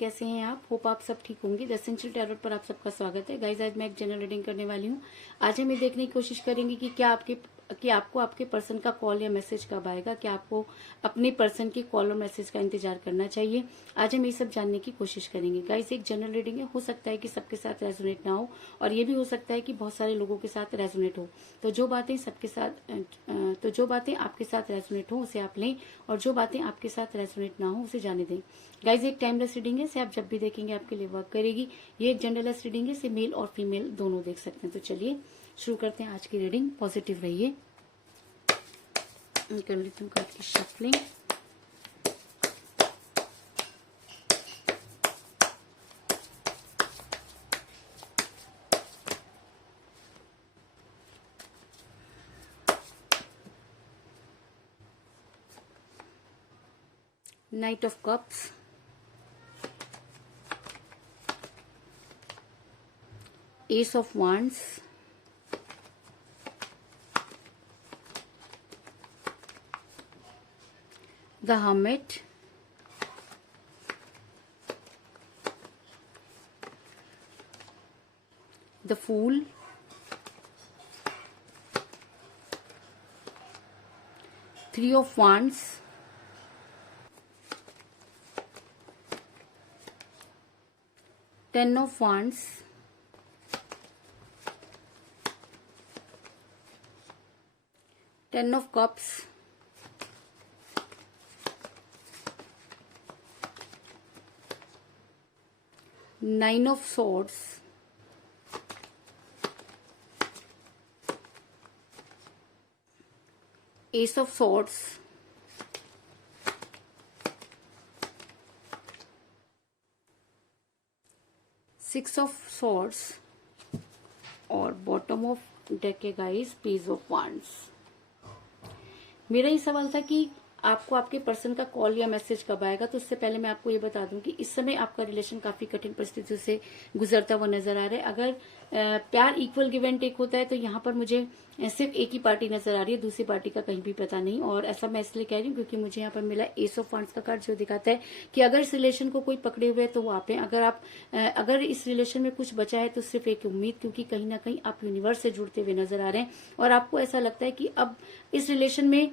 कैसे हैं आप? होप आप सब ठीक होंगे। द एसेंशियल टैरोट पर आप सबका स्वागत है। गाइस, आज मैं एक जनरल रीडिंग करने वाली हूँ। आज हम ये देखने की कोशिश करेंगे कि आपको आपके पर्सन का कॉल या मैसेज कब आएगा। क्या आपको अपने पर्सन की कॉल और मैसेज का इंतजार करना चाहिए? आज हम ये सब जानने की कोशिश करेंगे। गाइस, एक जनरल रीडिंग है, हो सकता है कि सबके साथ रेजोनेट ना हो, और ये भी हो सकता है कि बहुत सारे लोगों के साथ रेजोनेट हो। तो जो बातें आपके साथ रेजोनेट हो उसे आप लें, और जो बातें आपके साथ रेजोनेट ना हो उसे जाने दें। गाइज, एक टाइमलेस रीडिंग है, इसे आप जब भी देखेंगे आपके लिए वर्क करेगी। ये एक जनरलेस रीडिंग है, इसे मेल और फीमेल दोनों देख सकते हैं। तो चलिए शुरू करते हैं आज की रीडिंग। पॉजिटिव रहिए। कर लेती हूँ कार्ड की shuffling. Night of cups, S of wands, the hermit, the fool, three of wands, ten of wands, ten of cups, nine of swords, ace of swords, six of swords, और bottom of deck है guys page of wands. मेरा ये सवाल था कि आपको आपके person का कॉल या मैसेज कब आएगा। तो उससे पहले मैं आपको ये बता दूं कि इस समय आपका रिलेशन काफी कठिन परिस्थितियों से गुजरता हुआ नजर आ रहा है। अगर प्यार इक्वल गिव एंड टेक होता है तो यहाँ पर मुझे सिर्फ एक ही पार्टी नजर आ रही है, दूसरी पार्टी का कहीं भी पता नहीं। और ऐसा मैं इसलिए कह रही हूँ क्योंकि मुझे यहाँ पर मिला एस ऑफ वांड्स का कार्ड, जो दिखाता है कि अगर इस रिलेशन को कोई पकड़े हुए है तो वो आप हैं। अगर इस रिलेशन में कुछ बचा है तो सिर्फ एक उम्मीद, क्योंकि कहीं ना कहीं आप यूनिवर्स से जुड़ते हुए नजर आ रहे हैं, और आपको ऐसा लगता है कि अब इस रिलेशन में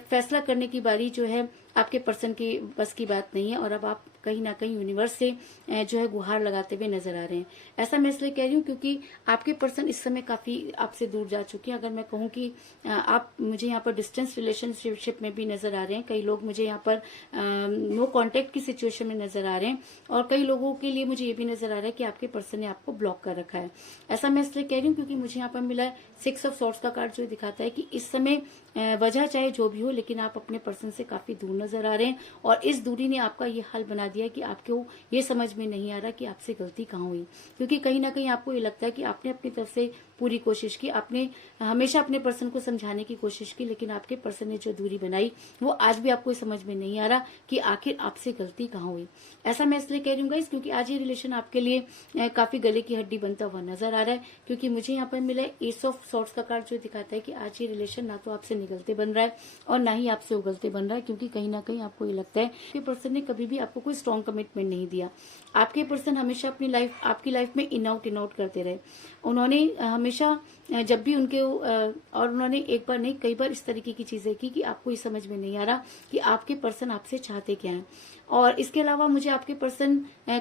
फैसला करने की बारी जो है आपके पर्सन की बस की बात नहीं है, और अब आप कहीं ना कहीं यूनिवर्स से जो है गुहार लगाते हुए नजर आ रहे हैं। ऐसा मैं इसलिए कह रही हूँ क्योंकि आपके पर्सन इस समय काफी आपसे दूर जा चुके हैं। अगर मैं कहूँ कि आप मुझे यहाँ पर डिस्टेंस रिलेशनशिप में भी नजर आ रहे हैं, कई लोग मुझे यहाँ पर नो कांटेक्ट की सिचुएशन में नजर आ रहे हैं, और कई लोगों के लिए मुझे ये भी नजर आ रहा है कि आपके पर्सन ने आपको ब्लॉक कर रखा है। ऐसा मैं इसलिए कह रही हूँ क्योंकि मुझे यहाँ पर मिला है सिक्स ऑफ सॉर्ड्स का कार्ड, जो दिखाता है कि इस समय वजह चाहे जो भी हो, लेकिन आप अपने पर्सन से काफी दूर नजर आ रहे हैं, और इस दूरी ने आपका ये हाल बना दिया कि आपको ये समझ में नहीं आ रहा कि आपसे गलती कहाँ हुई। क्योंकि कहीं ना कहीं आपको ये लगता है कि आपने अपनी तरफ से पूरी कोशिश की, आपने हमेशा अपने पर्सन को समझाने की कोशिश की, लेकिन आपके पर्सन ने जो दूरी बनाई वो आज भी आपको समझ में नहीं आ रहा कि आखिर आपसे गलती कहाँ हुई। ऐसा मैं इसलिए कह रही हूँ गाइस क्योंकि आज ये रिलेशन आपके लिए काफी गले की हड्डी बनता हुआ नजर आ रहा है। क्योंकि मुझे यहाँ पर मिला एस ऑफ सॉर्ड्स का कार्ड, जो दिखाता है कि आज ये रिलेशन ना तो आपसे निकलते बन रहा है और ना ही आपसे उगलते बन रहा है, क्योंकि कहीं ना कहीं आपको ये लगता है कि पर्सन ने कभी भी आपको कोई स्ट्रॉन्ग कमिटमेंट नहीं दिया। आपके पर्सन हमेशा आपकी लाइफ में इन आउट करते रहे। उन्होंने हमेशा जब भी और उन्होंने एक बार नहीं कई बार इस तरीके की चीजें की कि आपको ये समझ में नहीं आ रहा कि आपके पर्सन आपसे चाहते क्या हैं। और इसके अलावा मुझे आपके पर्सन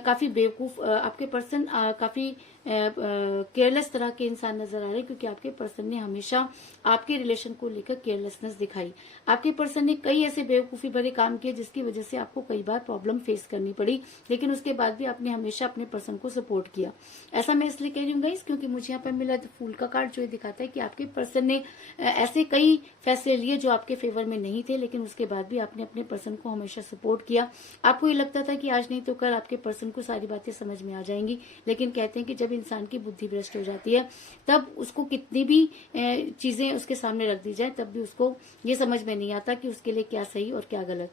काफी बेवकूफ, आपके पर्सन काफी केयरलेस तरह के इंसान नजर आ रहे हैं, क्योंकि आपके पर्सन ने हमेशा आपके रिलेशन को लेकर केयरलेसनेस दिखाई। आपके पर्सन ने कई ऐसे बेवकूफी भरे काम किए जिसकी वजह से आपको कई बार प्रॉब्लम फेस करनी पड़ी, लेकिन उसके बाद भी आपने हमेशा अपने पर्सन को सपोर्ट किया। ऐसा मैं इसलिए कह रही हूँ गाइस क्योंकि मुझे यहाँ पर मिला फूल का कार्ड, जो दिखाता है कि आपके पर्सन ने ऐसे कई फैसले लिए जो आपके फेवर में नहीं थे, लेकिन उसके बाद भी आपने अपने पर्सन को हमेशा सपोर्ट किया। आपको ये लगता था कि आज नहीं तो कल आपके पर्सन को सारी बातें समझ में आ जाएंगी, लेकिन कहते हैं कि जब इंसान की बुद्धि भ्रष्ट हो जाती है तब उसको कितनी भी चीजें उसके सामने रख दी जाए तब भी उसको ये समझ में नहीं आता कि उसके लिए क्या सही और क्या गलत।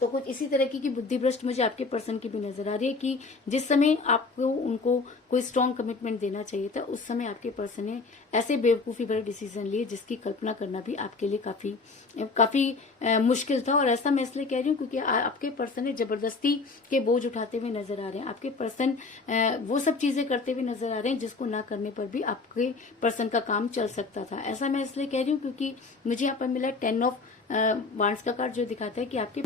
तो कुछ इसी तरह की बुद्धि भ्रष्ट मुझे आपके पर्सन की भी नजर आ रही है कि जिस समय आपको उनको कोई स्ट्रॉन्ग कमिटमेंट देना चाहिए था, उस समय आपके पर्सन ने ऐसे बेवकूफी भरे डिसीजन लिए जिसकी कल्पना करना भी आपके लिए काफी काफी मुश्किल था। और ऐसा मैं इसलिए कह रही हूँ क्योंकि आपके पर्सन ने जबरदस्ती के बोझ उठाते हुए नजर आ रहे हैं। आपके पर्सन वो सब चीजें करते हुए नजर आ रहे हैं जिसको ना करने पर भी आपके पर्सन का काम चल सकता था। ऐसा मैं इसलिए कह रही हूँ क्योंकि मुझे यहाँ पर मिला 10 ऑफ वांड्स का कार्ड, जो दिखाता है कि आपके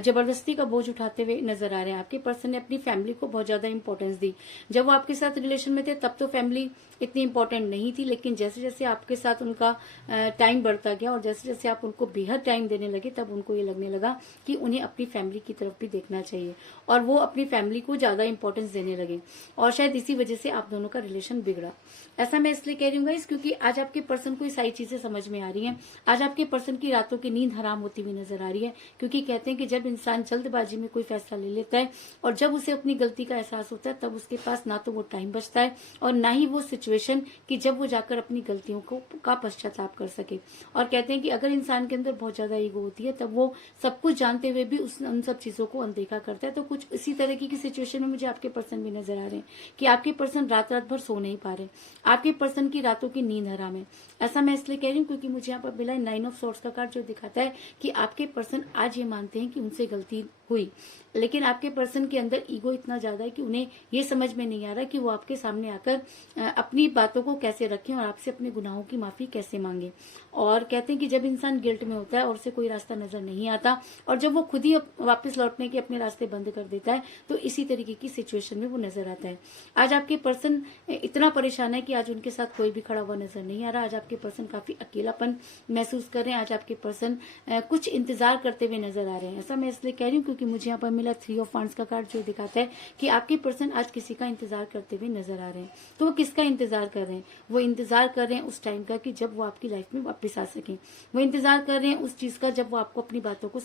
जबरदस्ती का बोझ उठाते हुए नजर आ रहे हैं। आपके पर्सन ने अपनी फैमिली को बहुत ज्यादा इंपॉर्टेंस दी। जब वो आपके साथ रिलेशन में थे तब तो फैमिली इतनी इंपॉर्टेंट नहीं थी, लेकिन जैसे जैसे आपके साथ उनका टाइम बढ़ता गया और जैसे जैसे आप उनको बेहद टाइम देने लगे, तब उनको ये लगने लगा कि उन्हें अपनी फैमिली की तरफ भी देखना चाहिए और वो अपनी फैमिली को ज्यादा इंपॉर्टेंस देने लगे और शायद इसी वजह से आप दोनों का रिलेशन बिगड़ा। ऐसा मैं इसलिए कह रही हूँ गाइस क्योंकि आज आपके पर्सन को ये सारी चीजें समझ में आ रही हैं। आज आपके पर्सन की रातों की नींद हराम होती हुई नजर आ रही है, क्योंकि कहते हैं कि जब इंसान जल्दबाजी में कोई फैसला ले लेता है और जब उसे अपनी गलती का एहसास होता है, तब उसके पास ना तो वो टाइम बचता है और ना ही वो सिचुएशन कि जब वो जाकर अपनी गलतियों का पश्चाताप कर सके। और कहते हैं कि अगर इंसान के अंदर बहुत ज्यादा ईगो होती है, तब वो सब कुछ जानते हुए भी उन सब चीजों को अनदेखा करता है। तो कुछ इसी तरह की सिचुएशन में मुझे आपके पर्सन भी नजर आ रहे हैं कि आपके पर्सन रात रात भर सो नहीं पा रहे, आपके पर्सन की रातों की नींद हराम है। ऐसा मैं इसलिए कह रही हूँ क्योंकि मुझे यहाँ पर मिला है 9 ऑफ सोर्ड्स का कार्ड, जो दिखाता है कि आपके पर्सन आज ये मानते हैं कि उनसे गलती हुई, लेकिन आपके पर्सन के अंदर ईगो इतना ज्यादा है कि उन्हें ये समझ में नहीं आ रहा कि वो आपके सामने आकर अपनी बातों को कैसे रखें और आपसे अपने गुनाहों की माफी कैसे मांगे। और कहते हैं कि जब इंसान गिल्ट में होता है और उसे कोई रास्ता नजर नहीं आता और जब वो खुद ही वापस लौटने के अपने रास्ते बंद कर देता है, तो इसी तरीके की सिचुएशन में वो नजर आता है। आज आपके पर्सन इतना परेशान है कि आज उनके साथ कोई भी खड़ा हुआ नजर नहीं आ रहा। आज आपके पर्सन काफी अकेलापन महसूस कर रहे हैं। आज आपके पर्सन कुछ इंतजार करते हुए नजर आ रहे हैं। ऐसा मैं इसलिए कह रही हूँ क्योंकि मुझे यहाँ पर मिला 3 ऑफ वांड्स का कार्ड, जो दिखाता है कि आपके पर्सन आज किसी का इंतजार करते हुए नजर आ रहे हैं। तो वो किसका इंतजार कर रहे हैं? वो इंतजार कर रहे हैं उस टाइम का कि जब वो आपकी लाइफ में वापस आ सके। वो इंतजार कर रहे हैं उस चीज का जब वो आपको अपनी बातों को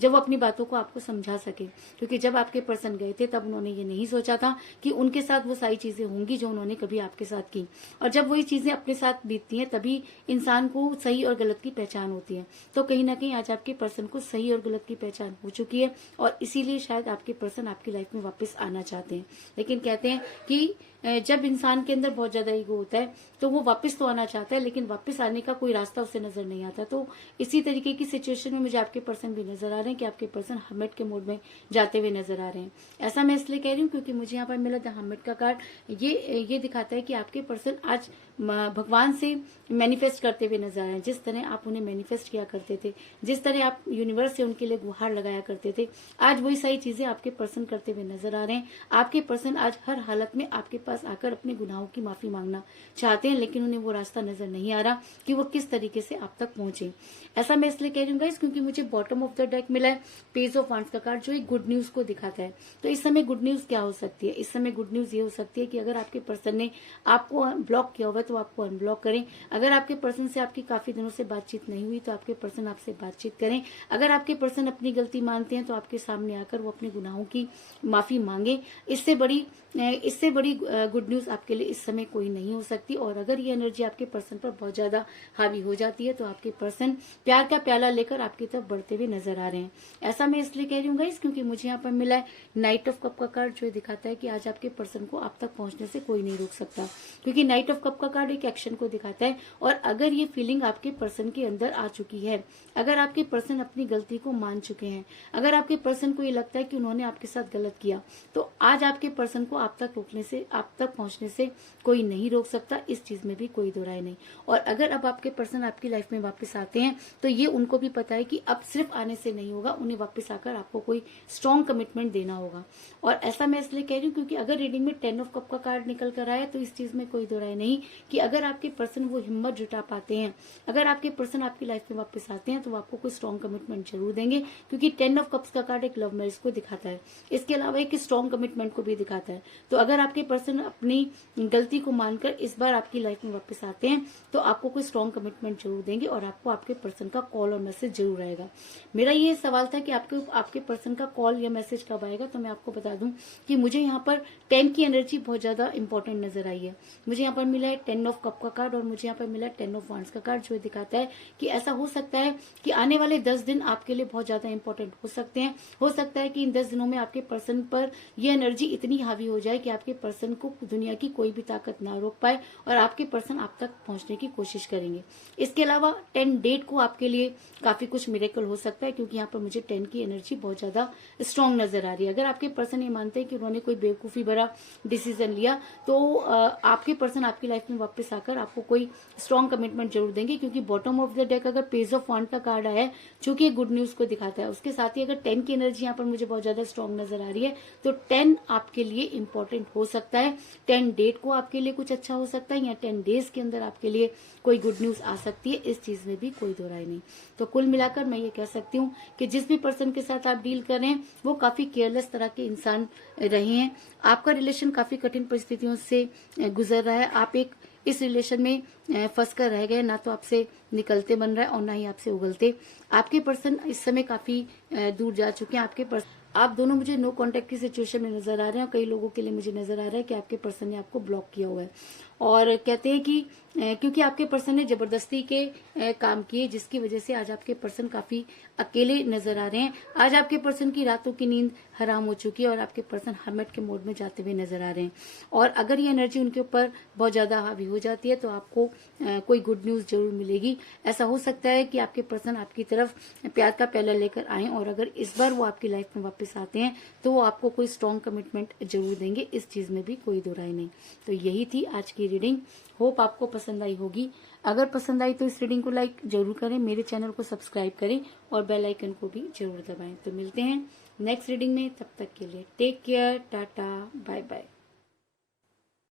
जब वो अपनी बातों को आपको समझा सके। क्योंकि जब आपके पर्सन गए थे, तब उन्होंने ये नहीं सोचा था कि उनके साथ वो सारी चीजें होंगी जो उन्होंने कभी आपके साथ की। और जब वही चीजें अपने साथ बीतती हैं, तभी इंसान को सही और गलत की पहचान होती है। तो कहीं ना कहीं आज आपके पर्सन को सही और गलत की पहचान हो चुकी है और इसीलिए शायद आपके पर्सन आपकी लाइफ में वापस आना चाहते हैं। लेकिन कहते हैं कि जब इंसान के अंदर बहुत ज्यादा ईगो होता है, तो वो वापस तो आना चाहता है, लेकिन वापस आने का कोई रास्ता उसे नजर नहीं आता। तो इसी तरीके की सिचुएशन में मुझे आपके पर्सन भी नजर आ रहे हैं कि आपके पर्सन हर्मिट के मोड में जाते हुए नजर आ रहे हैं। ऐसा मैं इसलिए कह रही हूँ क्योंकि मुझे यहाँ पर मिला द हर्मिट का कार्ड। ये दिखाता है कि आपके पर्सन आज भगवान से मैनिफेस्ट करते हुए नजर आ रहे हैं। जिस तरह आप उन्हें मैनिफेस्ट किया करते थे, जिस तरह आप यूनिवर्स से उनके लिए गुहार लगाया करते थे, आज वही सारी चीजें आपके पर्सन करते हुए नजर आ रहे हैं। आपके पर्सन आज हर हालत में आपके पास आकर अपने गुनाहों की माफी मांगना चाहते हैं, लेकिन उन्हें वो रास्ता नजर नहीं आ रहा कि वो किस तरीके से आप तक पहुंचे। ऐसा मैं इसलिए कह रही हूँ गाइस क्योंकि मुझे बॉटम ऑफ द डेक मिला है पेज ऑफ वांड्स का कार्ड, जो एक गुड न्यूज को दिखाता है। तो इस समय गुड न्यूज क्या हो सकती है? इस समय गुड न्यूज ये हो सकती है कि अगर आपके पर्सन ने आपको ब्लॉक किया हुआ है, तो आपको अनब्लॉक करें। अगर आपके पर्सन से आपकी काफी दिनों से बातचीत नहीं हुई, तो आपके पर्सन आपसे बातचीत करें। अगर आपके पर्सन अपनी गलती मानते हैं, तो आपके सामने आकर वो अपने गुनाहों की माफी मांगे। इससे बड़ी गुड न्यूज आपके लिए इस समय कोई नहीं हो सकती। और अगर ये एनर्जी आपके पर्सन पर बहुत ज्यादा हावी हो जाती है, तो आपके पर्सन प्यार का प्याला लेकर आपकी तरफ बढ़ते हुए नजर आ रहे हैं। ऐसा मैं इसलिए कह रही हूँ गाइस क्योंकि मुझे यहाँ पर मिला है नाइट ऑफ कप का कार्ड, जो दिखाता है कि आज आपके पर्सन को आप तक पहुंचने से कोई नहीं रोक सकता। क्योंकि नाइट ऑफ कप का कार्ड एक एक्शन को दिखाता है। और अगर ये फीलिंग आपके पर्सन के अंदर आ चुकी है, अगर आपके पर्सन अपनी गलती को मान चुके हैं, अगर आपके पर्सन को ये लगता है कि उन्होंने आपके साथ गलत किया, तो आज आपके पर्सन को आप तक पहुंचने से कोई नहीं रोक सकता। इस चीज में भी कोई दो राय नहीं। और अगर अब आपके पर्सन आपकी लाइफ में वापस आते हैं, तो ये उनको भी पता है कि अब सिर्फ आने से नहीं होगा, उन्हें वापस आकर आपको कोई स्ट्रॉन्ग कमिटमेंट देना होगा। और ऐसा मैं इसलिए कह रही हूँ क्योंकि अगर रीडिंग में 10 ऑफ कप का कार्ड निकल कर आया, तो इस चीज में कोई दो राय नहीं कि अगर आपके पर्सन वो हिम्मत जुटा पाते हैं, अगर आपके पर्सन आपकी लाइफ में वापस आते हैं, तो वो आपको कोई स्ट्रॉन्ग कमिटमेंट जरूर देंगे। क्योंकि 10 ऑफ कप्स का कार्ड एक लव मैरिज को दिखाता है, इसके अलावा एक स्ट्रॉन्ग कमिटमेंट को भी दिखाता है। तो अगर आपके पर्सन अपनी गलती को मानकर इस बार आपकी लाइफ में वापस आते हैं तो आपको कोई स्ट्रॉन्ग कमिटमेंट जरूर देंगे और आपको आपके पर्सन का कॉल और मैसेज जरूर आएगा। मेरा ये सवाल था कि आपके पर्सन का कॉल या मैसेज कब आएगा, तो मैं आपको बता दूं कि मुझे यहाँ पर 10 की एनर्जी बहुत ज्यादा इंपॉर्टेंट नजर आई है। मुझे यहाँ पर मिला है 10 ऑफ कप का कार्ड और मुझे यहाँ पर मिला है 10 ऑफ वांड्स का कार्ड, जो दिखाता है कि ऐसा हो सकता है कि आने वाले 10 दिन आपके लिए बहुत ज्यादा इंपॉर्टेंट हो सकते हैं। हो सकता है कि इन 10 दिनों में आपके पर्सन पर यह एनर्जी इतनी हावी हो जाए कि आपके पर्सन को दुनिया की कोई भी ताकत ना रोक पाए और आपके पर्सन आप तक पहुंचने की कोशिश करेंगे। इसके अलावा 10 डेट को आपके लिए काफी कुछ मिरेकल हो सकता है, क्योंकि यहाँ पर मुझे 10 की एनर्जी बहुत ज्यादा स्ट्रांग नजर आ रही है। अगर आपके पर्सन ये मानते हैं कि उन्होंने कोई बेवकूफी भरा डिसीजन लिया तो आपके पर्सन आपकी लाइफ में वापस आकर आपको कोई स्ट्रांग कमिटमेंट जरूर देंगे, क्योंकि बॉटम ऑफ द डेक अगर पेज ऑफ वांड का कार्ड आया है जो कि गुड न्यूज को दिखाता है, उसके साथ ही अगर 10 की एनर्जी यहाँ पर मुझे बहुत ज्यादा स्ट्रांग नजर आ रही है तो 10 आपके लिए इंपॉर्टेंट हो सकता है। 10 डेट को आपके लिए कुछ अच्छा हो सकता है या 10 डेज के अंदर आपके लिए कोई गुड न्यूज आ सकती है, इस चीज में भी कोई दो राय नहीं। तो कुल मिलाकर मैं ये कह सकती हूँ कि जिस भी पर्सन के साथ आप डील कर रहे हैं वो काफी केयरलेस तरह के इंसान रहे हैं। आपका रिलेशन काफी कठिन परिस्थितियों से गुजर रहा है। आप इस रिलेशन में फंस कर रह गए, ना तो आपसे निकलते बन रहा है और ना ही आपसे उगलते। आपके पर्सन इस समय काफी दूर जा चुके हैं। आप दोनों मुझे नो कांटेक्ट की सिचुएशन में नजर आ रहे हैं और कई लोगों के लिए मुझे नजर आ रहा है कि आपके पर्सन ने आपको ब्लॉक किया हुआ है और कहते हैं कि क्योंकि आपके पर्सन ने जबरदस्ती के काम किए, जिसकी वजह से आज आपके पर्सन काफी अकेले नजर आ रहे हैं। आज आपके पर्सन की रातों की नींद हराम हो चुकी है और आपके पर्सन हर्मिट के मोड में जाते हुए नजर आ रहे हैं। और अगर ये एनर्जी उनके ऊपर बहुत ज्यादा हावी हो जाती है तो आपको कोई गुड न्यूज जरूर मिलेगी। ऐसा हो सकता है कि आपके पर्सन आपकी तरफ प्यार का प्याला लेकर आए और अगर इस बार वो आपकी लाइफ में वापस आते हैं तो वो आपको कोई स्ट्रॉन्ग कमिटमेंट जरूर देंगे, इस चीज में भी कोई दो राय नहीं। तो यही थी आज की रीडिंग। होप आपको पसंद आई होगी। अगर पसंद आई तो इस रीडिंग को लाइक जरूर करें, मेरे चैनल को सब्सक्राइब करें और बेल आइकन को भी जरूर दबाएं। तो मिलते हैं नेक्स्ट रीडिंग में, तब तक के लिए take care, ta-ta, bye bye.